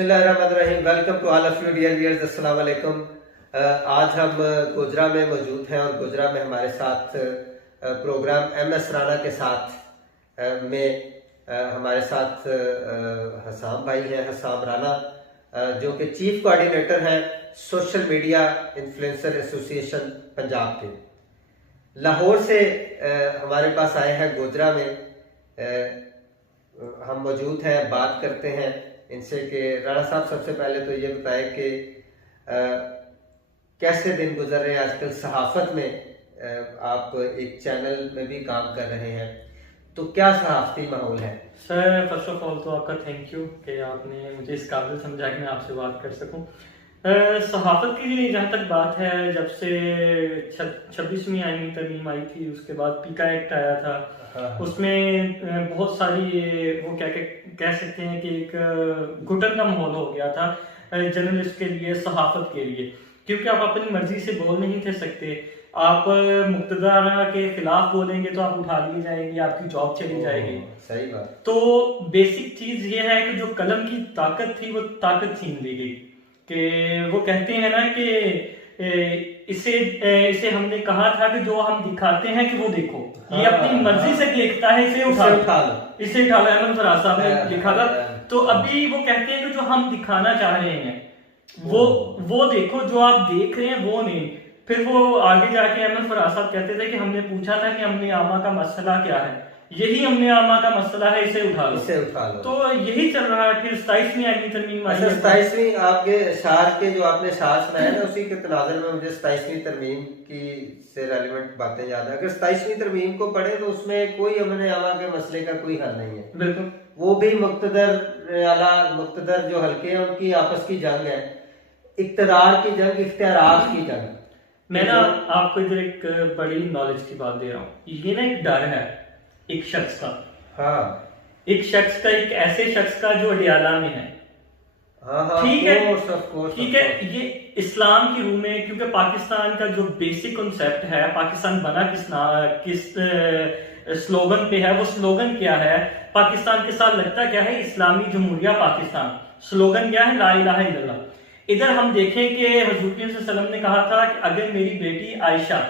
बिस्मिल्लाहिर्रहमानिर्रहीम। Welcome to all of you dear viewers, अस्सलाम वालेकुम। आज हम गोजरा में मौजूद हैं और गोजरा में हमारे साथ प्रोग्राम MS राना के साथ हमारे साथ हसाम भाई हैं, हसाम राना, जो कि चीफ कोऑर्डिनेटर हैं social media influencer association Punjab के। लाहौर से हमारे पास आए हैं गोजरा में। हम मौजूद हैं, बात करते हैं इनसे कि राणा साहब सबसे पहले तो ये बताएं कि कैसे दिन गुजर रहे हैं आजकल सहाफत में। आप एक चैनल में भी काम कर रहे हैं, तो क्या सहाफती माहौल है? सर फर्स्ट ऑफ ऑल तो आपका थैंक यू कि आपने मुझे इस काबिल समझा कि मैं आपसे बात कर सकूं। सहाफत की लिए जहाँ तक बात है, जब से 26वीं आईनी तरमीम आई थी, उसके बाद पीका एक्ट आया था। उसमें बहुत सारी वो क्या कह सकते हैं कि एक घुटन का माहौल हो गया था जर्नलिस्ट के लिए, सहाफत के लिए, क्योंकि आप अपनी मर्जी से बोल नहीं थे सकते। आप मुक्तदार के खिलाफ बोलेंगे तो आप उठा लिए जाएंगे, आपकी जॉब चली जाएगी। सही बात। तो बेसिक चीज ये है कि जो कलम की ताकत थी वो ताकत छीन ली गई। कि वो कहते हैं ना कि इसे हमने कहा था कि जो हम दिखाते हैं कि वो देखो, ये अपनी मर्जी से देखता है, इसे उठा लो, इसे उठा लो। अहमद फराज साहब ने लिखा था। तो अभी वो कहते हैं कि जो हम दिखाना चाह रहे हैं वो देखो, जो आप देख रहे हैं वो नहीं। फिर वो आगे जाके अहमद फराज साहब कहते थे कि हमने पूछा था कि हमने आमा का मसला क्या है, यही हमने आमा का मसला है, इसे उठा लो, इसे उठा लो। तो यही चल रहा है। फिर 27वीं आईनी तरमीम आई। 27वीं आपके शार के जो आपने शार सुनाया ना, उसी के तनाजुर में मुझे 27वीं तरमीम की से रेलिवेंट बातें याद है। अगर 27वीं तरमीम को पढ़े तो उसमें कोई अमन आमा के मसले का कोई हल नहीं है। बिल्कुल। वो भी मुक्तदर जो हल्के हैं उनकी आपस की जंग है, इक्तदार की जंग, इख्तियारात की जंग। मैं ना आपको इधर एक बड़ी नॉलेज की बात दे रहा हूँ। ये ना एक डर है एक शख्स का। हाँ, एक शख्स का, एक ऐसे शख्स का जो अडियाला में है। हाँ, ठीक है, ठीक है। ये इस्लाम की रूह में, क्योंकि पाकिस्तान का जो बेसिक कॉन्सेप्ट है, पाकिस्तान बना किस स्लोगन पे है, वो स्लोगन क्या है? पाकिस्तान के साथ लगता क्या है? इस्लामी जमहूरिया पाकिस्तान। स्लोगन क्या है? ला इलाहा इल्लल्लाह। इधर हम देखें कि हुजूर सल्लल्लाहु अलैहि वसल्लम ने कहा था कि अगर मेरी बेटी आयशा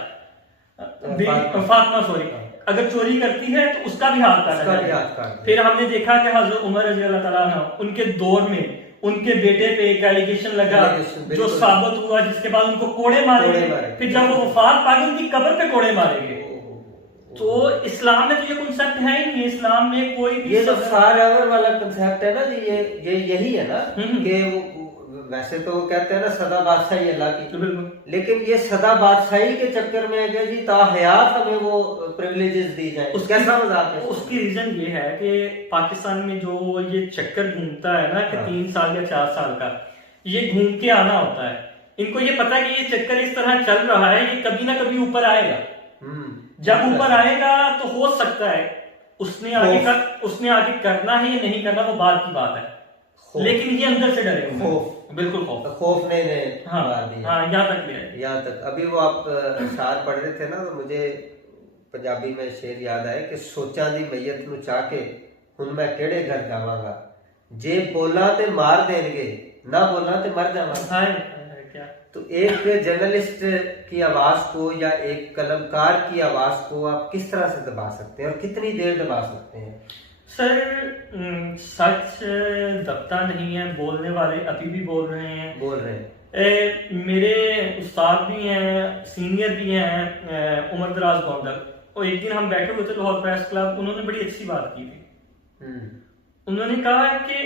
फातिमा अगर चोरी करती है तो उसका भी हाथ काटा। फिर हमने देखा कि हजरत उमर रजी अल्लाह तआला अन्हु, उनके दौर में उनके बेटे पे एक एलिगेशन लगा जो साबित हुआ, जिसके बाद उनको कोड़े मारे। फिर जब वो वफात पा गई, उनकी कब्र पे कोड़े मारे गए। तो इस्लाम में तो ये कॉन्सेप्ट है ही नहीं। इस्लाम में कोई भी ये तो फारएवर वाला कॉन्सेप्ट है ना जी। ये यही है ना कि वैसे तो वो कहते हैं ना सदा बादशाही अल्लाह की, लेकिन ये सदा बादशाही के चक्कर में है जी ताहयात हमें वो प्रिविलेजेस दी जाए। कैसा मजाक है? उसकी रीजन ये है कि पाकिस्तान में जो ये चक्कर घूमता है ना कि 3 साल या 4 साल का, ये घूम के आना होता है। इनको ये पता है कि ये चक्कर इस तरह चल रहा है, ये कभी ना कभी ऊपर आएगा। जब ऊपर आएगा तो हो सकता है उसने आगे करना है या नहीं करना, वो बात की बात है, लेकिन ये अंदर से डरे हुए। बिल्कुल खौफ ने हाँ, यहाँ तक अभी वो आप शार पढ़ रहे थे ना, तो मुझे पंजाबी में शेर याद आया कि सोचा दी मैयत नूं चाह के हुण मैं केड़े घर जावांगा, जे बोला ते मार देंगे, ना बोला ते मर जावांगा। क्या? तो एक जर्नलिस्ट की आवाज को या एक कलमकार की आवाज को आप किस तरह से दबा सकते हैं और कितनी देर दबा सकते हैं? सर सच दबता नहीं है, बोलने वाले अभी भी बोल रहे हैं। मेरे उस्ताद भी हैं, सीनियर भी हैं, उमर दराज गोंडल। और एक दिन हम बैठे हुए थे लाहौर प्रेस क्लब, उन्होंने बड़ी अच्छी बात की थी। उन्होंने कहा कि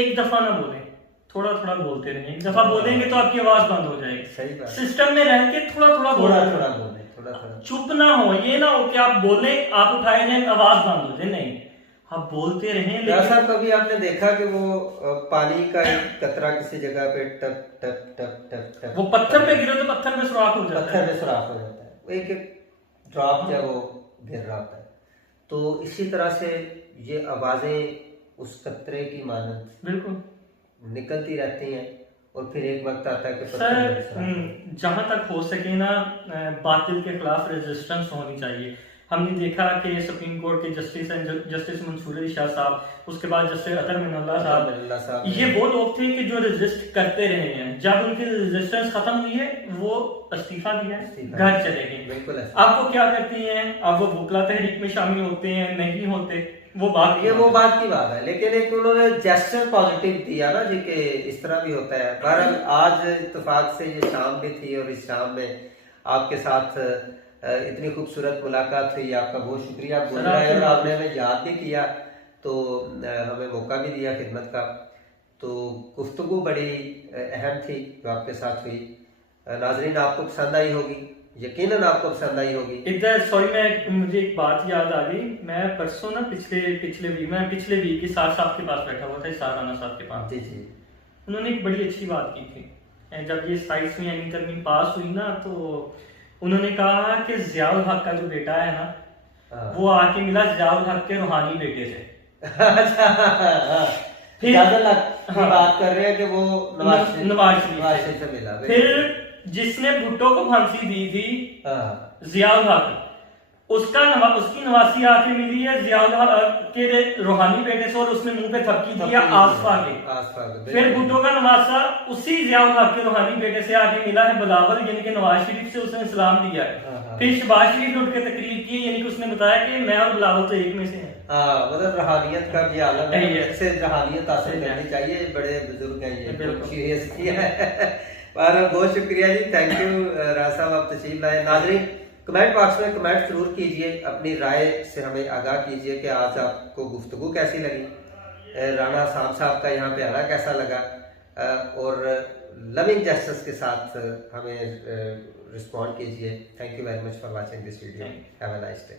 एक दफा ना बोले, थोड़ा थोड़ा बोलते रहें। एक दफा बोलेंगे तो आपकी आवाज बंद हो जाएगी। सही बात। सिस्टम में रह के थोड़ा थोड़ा बोले, चुप ना हो। ये ना हो कि आप बोले, आप उठाए जाए, आवाज बंद हो जाए। नहीं, आप बोलते रहें। लेकिन कभी आपने देखा कि वो पानी का एक कतरा किसी जगह पे टप टप टप टप टप, वो पत्थर पे गिरे तो पत्थर में सुराख हो जाता है। पत्थर में सुराख हो जाता है, वो एक एक ड्रॉप जब वो गिर रहा होता है। तो इसी तरह से ये आवाजें उस कतरे की मानद बिल्कुल निकलती रहती हैं, और फिर एक वक्त आता है कि सर जहां तक हो सके ना बातिल के खिलाफ रेजिस्टेंस होनी चाहिए। हमने देखा कि सुप्रीम कोर्ट के जस्टिस मंसूर अली शाह साहब, उसके बाद जस्टिस अतर मिनल्ला साहब, ये वो लोग थे कि जो रेजिस्ट करते रहे हैं। जब उनकी रेजिस्टेंस खत्म हुई है वो इस्तीफा दिया है, घर चले गए। अब वो क्या करते हैं, अब वो बुकला तहरीक में शामिल होते हैं, नहीं होते, वो बात की बात है। लेकिन एक उन्होंने जेस्चर पॉजिटिव दिया ना जी कि इस तरह भी होता है। बहरहाल आज इत्तेफाक से ये शाम भी थी और इस शाम में आपके साथ इतनी खूबसूरत मुलाकात हुई। आपका बहुत शुक्रिया, आप बोल रहे हैं और आपने हमें याद भी किया, तो हमें मौका भी दिया खिदमत का। तो गुफ्तगू बड़ी अहम थी जो आपके साथ हुई। नाजरीन आपको पसंद आई होगी, यकीनन आपको पसंद आई होगी। इधर सॉरी, मुझे एक बात याद आ गई। मैं परसों ना पिछले वीक के साथ साहब के पास बैठा हुआ था, इसार राना साहब के पास। जी जी, उन्होंने एक बड़ी अच्छी बात की थी। जब ये 27वीं यानी तरमीम पास हुई ना, तो उन्होंने कहा कि जियाउल हक का जो बेटा है ना, वो आके मिला जियाउल हक के रूहानी बेटे से। फिर बात कर रहे हैं कि वो नवाज शरीफ से मिला। फिर जिसने भुट्टो को फांसी दी थी जियाउल हक, उसकी नवासी आके मिली है जियाउल हक के रूहानी बेटे से, और उसने मुंह पे थपकी दिया आसफा के। फिर भुट्टो का नवासा उसी जियाउल हक के रूहानी बेटे से आके मिला है बिलावल, यानी कि नवाज शरीफ से उसने सलाम दिया है। फिर शहबाज शरीफ ने उठ के तकरीर की, यानी कि उसने बताया कि मैं और बिलावल तो एक में से हैं। मतलब रूहानियत का भी आलम है, इससे रूहानियत हासिल करनी चाहिए। बड़े बुजुर्ग हैं ये, और बहुत शुक्रिया जी, थैंक यू राज साहब, आप तशरीफ लाए। नाजरीन कमेंट बॉक्स में कमेंट जरूर कीजिए, अपनी राय से हमें आगाह कीजिए कि आज आपको गुफ्तगू कैसी लगी, राणा साहब का यहाँ पे आना कैसा लगा, और लविंग जेस्चर्स के साथ हमें रिस्पॉन्ड कीजिए। Thank you very much for watching this video. Have a nice day.